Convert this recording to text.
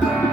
Bye.